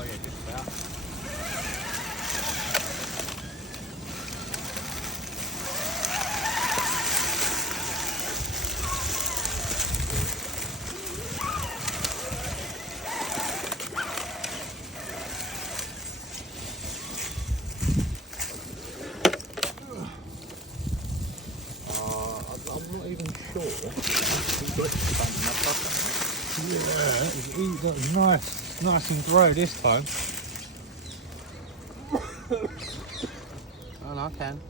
Oh yeah, just about. I'm not even sure. Yeah, he's got nice and grey this time. Oh no, I can.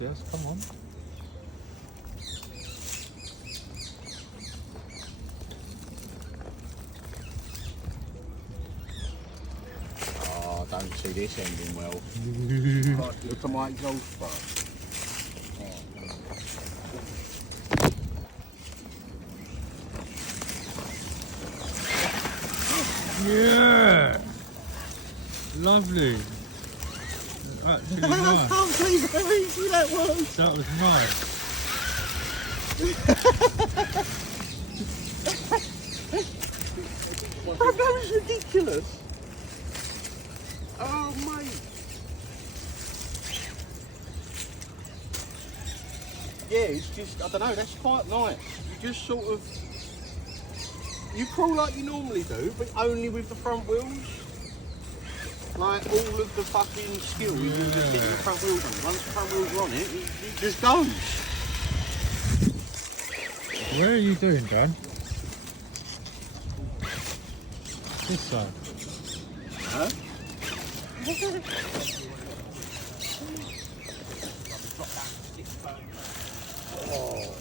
Yes, come on. Oh, I don't see this ending well. Right, look at my exhaust spark. Yeah! Lovely. Actually nice. I can't believe how easy that was. That was nice. That was ridiculous. Oh mate. Yeah, it's just, I don't know, that's quite nice. You just sort of, you crawl like you normally do, but only with the front wheels. Like all of the fucking skill you can just get the front wheels on. Once the front wheels are on it, it just goes. Where are you doing, Dan? This side. Huh? Oh.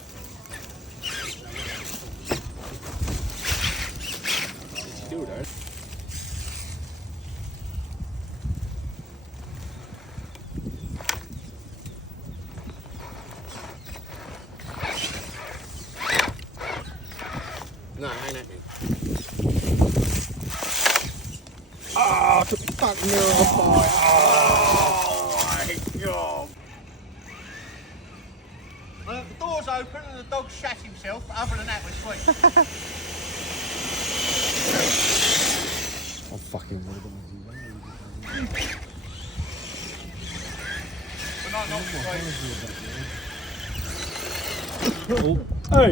Still there. No, ain't at me. Oh, the fuck me off. Oh my god. Well, the door's open and the dog shat himself, but other than that, we're sweet. I fucking would have Oh, hey!